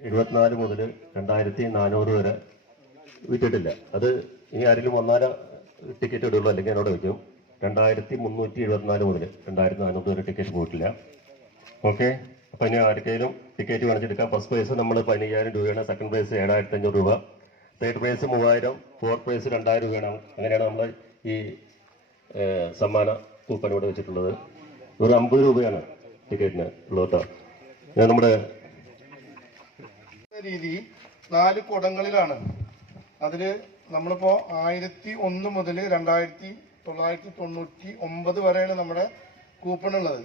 74 മുതൽ 2400 വരെ വിറ്റിട്ടില്ല. അത് ഇനി ആരെങ്കിലും വന്നാലോ ടിക്കറ്റ് ഇടുള്ളൂ, അല്ലെങ്കിൽ എന്നോട് വയ്ക്കും. 2374 മുതൽ 2400 വരെ ടിക്കറ്റ് പോയിട്ടില്ല. ഓക്കെ, അപ്പം ഇനി ആർക്കെങ്കിലും ടിക്കറ്റ് കാണിച്ചെടുക്കാം. ഫസ്റ്റ് പ്രൈസ് നമ്മൾ 15,000 രൂപയാണ്, സെക്കൻഡ് പ്രൈസ് 7,500 രൂപ, തേർഡ് പ്രൈസ് 3000, ഫോർത്ത് പ്രൈസ് 2000 രൂപയാണ്. അങ്ങനെയാണ് നമ്മൾ ഈ സമ്മാന കൂപ്പൺ ഇവിടെ വെച്ചിട്ടുള്ളത്. ഒരു 50 രൂപയാണ് ടിക്കറ്റിന് ഉള്ളത് കേട്ടോ. നമ്മുടെ രീതി 4 കുടങ്ങളിലാണ്. അതിൽ നമ്മളിപ്പോൾ 1001 മുതൽ 2999 വരെയാണ് നമ്മുടെ കൂപ്പൺ ഉള്ളത്.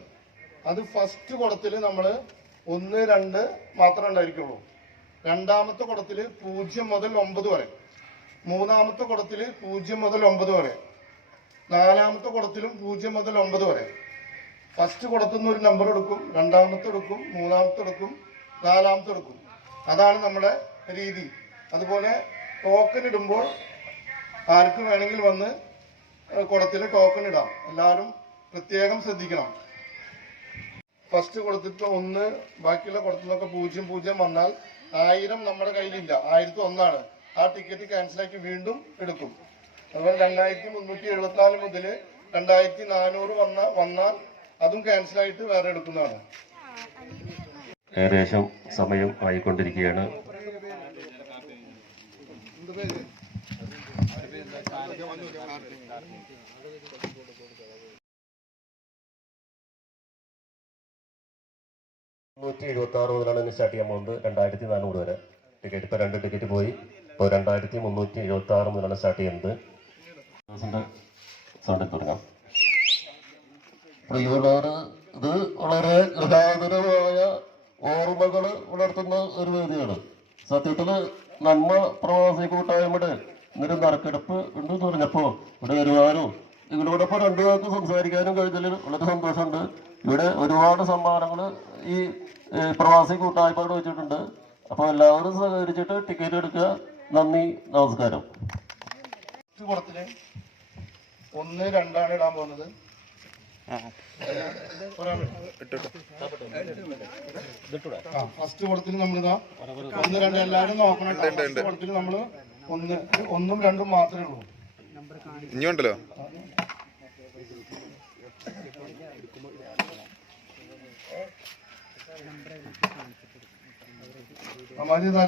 അത് ഫസ്റ്റ് കുടത്തിൽ നമ്മൾ 1, 2 മാത്രമേ ഉണ്ടായിരിക്കുള്ളൂ. രണ്ടാമത്തെ കുടത്തിൽ 0 മുതൽ 9 വരെ, മൂന്നാമത്തെ കുടത്തിൽ 0 മുതൽ 9 വരെ, നാലാമത്തെ കുടത്തിലും 0 മുതൽ 9 വരെ. ഫസ്റ്റ് കുടത്തിൽ നിന്ന് ഒരു നമ്പർ എടുക്കും, രണ്ടാമത്തെ എടുക്കും, മൂന്നാമത്തെ എടുക്കും, നാലാമത്തെ എടുക്കും. അതാണ് നമ്മുടെ രീതി. അതുപോലെ ടോക്കൺ ഇടുമ്പോൾ ആർക്ക് വേണമെങ്കിൽ വന്ന് കുടത്തിൽ ടോക്കൺ ഇടാം. എല്ലാവരും പ്രത്യേകം ശ്രദ്ധിക്കണം. ഫസ്റ്റ് കൊടുത്തിട്ട് 1, ബാക്കിയുള്ള കുടത്തിലൊക്കെ 0 0 വന്നാൽ 1000 നമ്മുടെ കയ്യിലില്ല, 1001 ആ ടിക്കറ്റ് ക്യാൻസലാക്കി വീണ്ടും എടുക്കും. അതുപോലെ 2374 മുതൽ 2400 വന്നാൽ അതും ക്യാൻസലായിട്ട് വേറെ എടുക്കുന്നതാണ്. ഏകദേശം സമയം ആയിക്കൊണ്ടിരിക്കുകയാണ്. $176 മുതലാണ് സ്റ്റാർട്ട് ചെയ്യാൻ പോകുന്നത്. 2400 വരെ ടിക്കറ്റ്. ഇപ്പോൾ 2 ടിക്കറ്റ് പോയി. ഇപ്പോൾ 2376 മുതലാണ് സ്റ്റാർട്ട് ചെയ്യുന്നത്. സൗണ്ടിൽ തുടങ്ങാം. പ്രിയമുള്ളവർ, ഇത് വളരെ ഗൃഹാതുരമായ ഓർമ്മകൾ ഉണർത്തുന്ന ഒരു വേദിയാണ്. സത്യത്തിൽ നന്മ പ്രവാസി കൂട്ടായ്മയുടെ ഇന്നൊരു നറുക്കെടുപ്പ് ഉണ്ടെന്ന് പറഞ്ഞപ്പോൾ ഇവിടെ വരുവാനും ഇതിലൂടൊപ്പം 2 പേർക്ക് സംസാരിക്കാനും കഴിഞ്ഞതിൽ വളരെ സന്തോഷമുണ്ട്. ഇവിടെ ഒരുപാട് സമ്മാനങ്ങൾ ഈ പ്രവാസി കൂട്ടായ്മയോട് വെച്ചിട്ടുണ്ട്. അപ്പോൾ എല്ലാവരും സഹകരിച്ചിട്ട് ടിക്കറ്റ് എടുക്കുക. നന്ദി, നമസ്കാരം. 1, 2 ഇടാൻ പോകുന്നത്. ഫസ്റ്റ് കുടത്തിൽ നമ്മളിതാ 1, 2 എല്ലാവരും നോക്കണം. ഫസ്റ്റ് കുടത്തിൽ നമ്മൾ 1, 1ഉം 2ഉം മാത്രമേ ഉള്ളൂ. ഇനിയുണ്ടല്ലോ.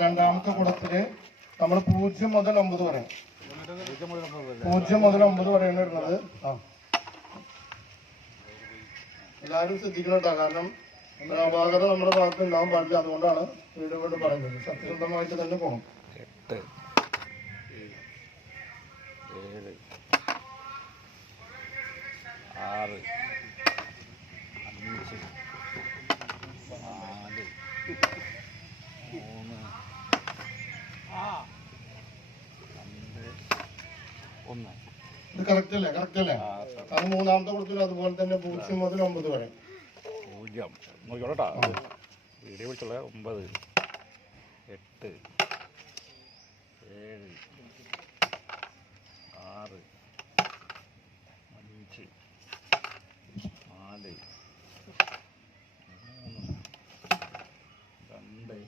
രണ്ടാമത്തെ കുടത്തില് നമ്മൾ 0 മുതൽ 9 വരെ, 0 മുതൽ 9 വരെയാണ് ഇടുന്നത്. എല്ലാവരും ശ്രദ്ധിക്കണം കേട്ടോ. കാരണം അപാകത നമ്മുടെ ഭാഗത്ത് ഉണ്ടാവാൻ പാടില്ല. അതുകൊണ്ടാണ് വീണ്ടും വീണ്ടും പറയുന്നത്. സത്യസന്ധമായിട്ട് തന്നെ പോകണം. 8, 7, 6, 5, 4, 3, 2, 1. ഇത് കറക്റ്റ് അല്ലേ? കറക്റ്റ് അല്ലേ? അത് മൂന്നാമത്തെ കുടത്തിൽ അതുപോലെ തന്നെ 0 മുതൽ 9 വരെ. 0 നോക്കിക്കോളട്ടാ. വീഡിയോ വിളിച്ചുള്ള 9, 8, 7, 6, 5, 4, 3, 2,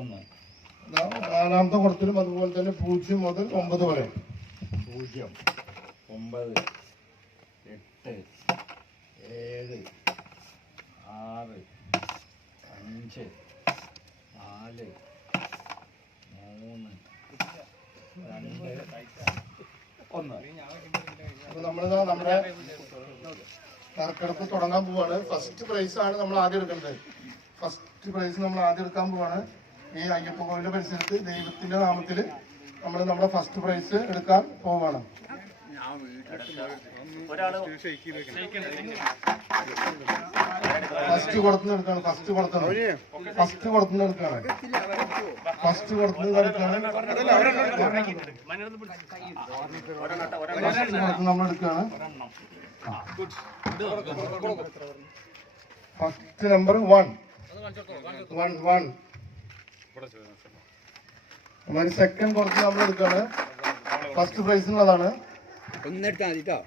1. നാലാമത്തെ കുടത്തിലും അതുപോലെ തന്നെ 0 മുതൽ 9 വരെ. 0, 9, 8, 7, 6, 5, 4, 3, 2, 1. അപ്പൊ നമ്മളിതാ നമ്മുടെ നറുക്കെടുപ്പ് തുടങ്ങാൻ പോവാണ്. ഫസ്റ്റ് പ്രൈസ് ആണ് നമ്മൾ ആദ്യം എടുക്കേണ്ടത്. ഫസ്റ്റ് പ്രൈസ് നമ്മൾ ആദ്യം എടുക്കാൻ പോവാണ്. ഈ അയ്യപ്പ കോവിലിന്റെ പരിസരത്ത് ദൈവത്തിന്റെ നാമത്തിൽ നമ്മൾ നമ്മുടെ ഫസ്റ്റ് പ്രൈസ് എടുക്കാൻ പോവാണ്. ഫസ്റ്റ് കൊടുത്തുനിന്ന് എടുക്കാണ്. ഫസ്റ്റ് കൊടുത്തുനിന്ന് എടുക്കാണ്. ഫസ്റ്റ് കൊടുത്തുനിന്ന് എടുക്കാണ്. നമ്മൾ എടുക്കാണ്. First number 1. സെക്കൻഡ് കുറച്ച് നമ്മൾ എടുക്കാണ്. ഫസ്റ്റ് പ്രൈസിനുള്ളതാണ്. ഒന്നെടുത്താൽ മതി കേട്ടോ.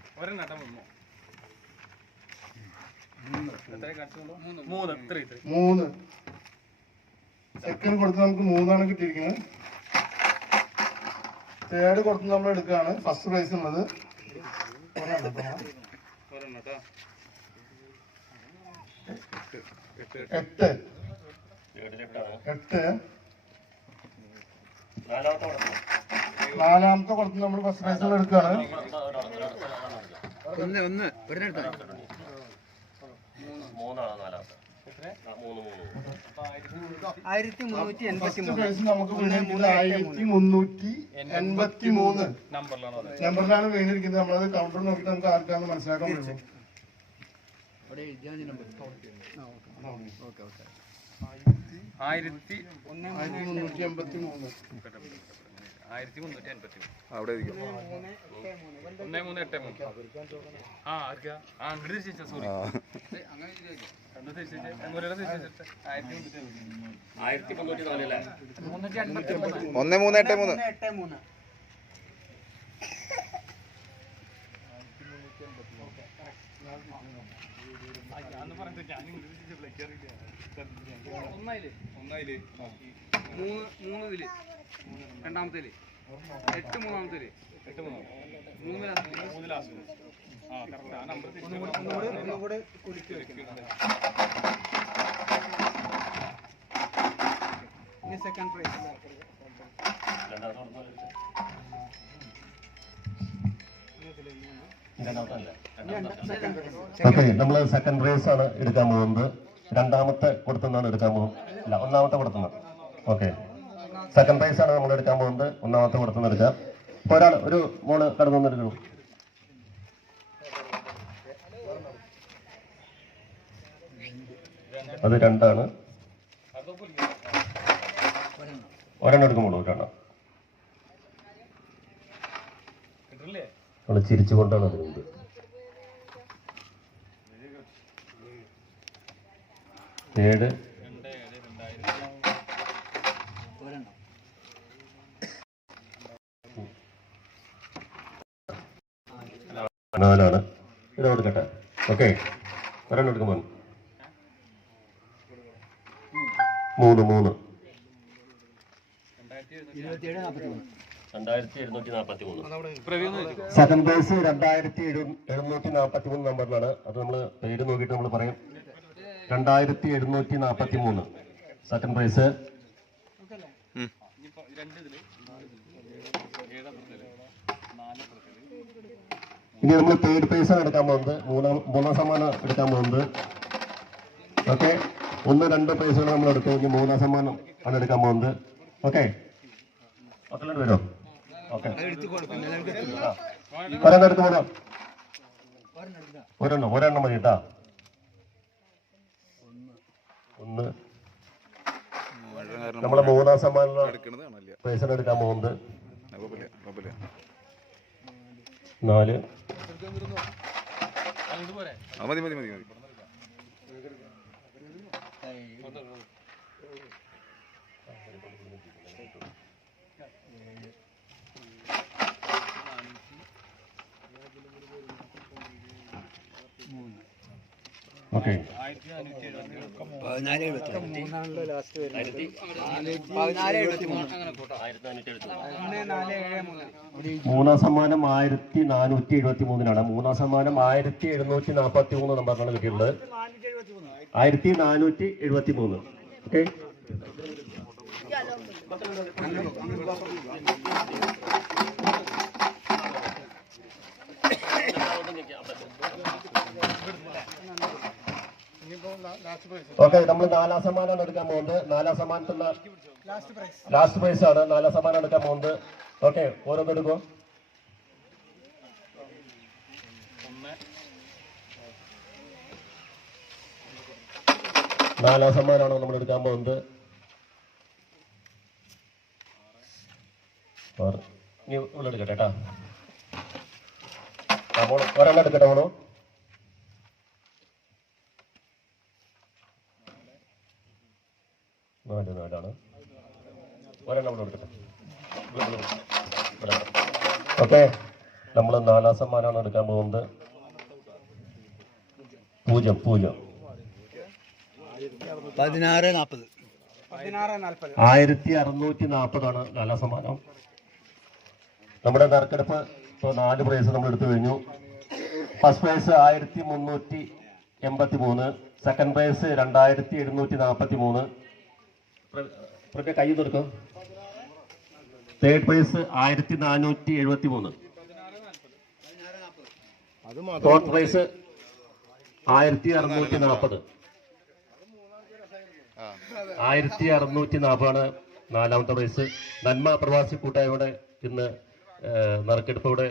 3. സെക്കൻഡ് കൊടുത്ത് നമുക്ക് 3 കിട്ടിയിരിക്കുന്നത്. തേർഡ് കൊടുത്ത് നമ്മൾ എടുക്കുകയാണ്. ഫസ്റ്റ് പ്രൈസ് ഉള്ളത് 8. നാലാമത്തെ കൊടുത്ത് നമ്മൾ ഫസ്റ്റ് പ്രൈസ് എടുക്കുകയാണ്. ഒന്ന് ഒരെണ്ണം 1383. ഫസ്റ്റ് പ്രൈസ് നമുക്ക് വീണിരിക്കുന്നത് 1383 നമ്പറിലാണ് വീണിരിക്കുന്നത്. നമ്മളത് കൗണ്ടർ നോക്കിയിട്ട് നമുക്ക് ആർക്കാന്ന് മനസ്സിലാക്കാൻ പറ്റും. 1383 അവിടെ ഇരിക്കും. ഒന്ന് 383. രണ്ടാമത്തേല് 8 മൂന്നാമത്തേല് 3 ലാസ്റ്റ്. സെക്കൻഡ് പ്രൈസ് ഓക്കെ, നമ്മൾ സെക്കൻഡ് പ്രൈസ് ആണ് എടുക്കാൻ പോകുന്നത്. രണ്ടാമത്തെ കൊടുത്തുനിന്നാണ് എടുക്കാൻ പോകുന്നത്. ഇല്ല, ഒന്നാമത്തെ കൊടുത്തുനിന്ന്. ഓക്കെ, സെക്കൻഡ് പ്രൈസ് ആണ് നമ്മൾ എടുക്കാൻ പോകുന്നത്. ഒന്നാമത്തെ കൊടുത്തുനിന്ന് എടുക്കാം. ഇപ്പോൾ ഒരു മോള് കടന്നു എടുക്കണം. അത് 2 ഒരെണ്ണം എടുക്കുമ്പോളൂ. 2 നമ്മൾ ചിരിച്ചുകൊണ്ടാണ് അതിനുണ്ട്. ഏഴ് 4 ഇത് കൊടുക്കട്ടെ. ഓക്കെ, ഒരെണ്ണം എടുക്കുമ്പോൾ 3 2743. Second prize 2743 നമ്പറിലാണ്. അത് നമ്മൾ പേര് നോക്കിയിട്ട് നമ്മൾ പറയും. 2743 സെക്കൻഡ് പ്രൈസ്. ഇനി നമ്മൾ തേർഡ് പ്രൈസ് ആണ് എടുക്കാൻ പോകുന്നത്. മൂന്നാം സമ്മാനം എടുക്കാൻ പോകുന്നത്. ഓക്കെ, 1, 2 പ്രൈസുകൾ നമ്മൾ എടുത്തു. ഇനി 3ാം സമ്മാനം ആണ് എടുക്കാൻ പോകുന്നത്. ഓക്കെ, മക്കളോട് വരോ? ഓക്കെ, ഒരെണ്ണം എടുത്ത് പോരാ. ഒരെണ്ണം മതി കേട്ടാ. 1 നമ്മളെ 3ാം സമ്മാനം പ്രൈസാണ് എടുക്കാൻ പോകുന്നത്. 4 മതി. ഓക്കെ, 3ാം സമ്മാനം 1473 3ാം സമ്മാനം 1743 നമ്പറിലാണ് കിട്ടിയിട്ടുള്ളത്. 1473. ഓക്കെ, ഓക്കെ, നമ്മൾ 4ാം സമ്മാനമാണ് എടുക്കാൻ പോകുന്നത്. 4ാം സമ്മാനത്തിലുള്ള ലാസ്റ്റ് പ്രൈസ് ആണ്. 4ാം സമ്മാനം എടുക്കാൻ പോകുന്നത്. ഓക്കെ, ഓരോന്ന് എടുക്കും. 4ാം സമ്മാനമാണ് നമ്മൾ എടുക്കാൻ പോകുന്നത്. ഇനി ഇവിടെ എടുക്കട്ടെ കേട്ടാ. ഒരെണ്ണം എടുക്കട്ടെ മോളോ. 4 ഒരെണ്ണം ഇവിടെ എടുക്കട്ടെ. ഓക്കെ, നമ്മൾ 4ാം സമ്മാനമാണ് എടുക്കാൻ പോകുന്നത്. 0 1640. 1640 നാലാം സമ്മാനം. നമ്മുടെ നറുക്കെടുപ്പ് ഇപ്പോൾ 4 പ്രൈസ് നമ്മൾ എടുത്തു കഴിഞ്ഞു. ഫസ്റ്റ് പ്രൈസ് 1383, സെക്കൻഡ് പ്രൈസ് 2743, കൈ കൊടുക്കും. Third prize 1473, fourth price 1640. 1640 നാലാമത്തെ പ്രൈസ്. നന്മ പ്രവാസി കൂട്ടായ്മയുടെ ഇന്ന് നറുക്കെടുപ്പ് ഇവിടെ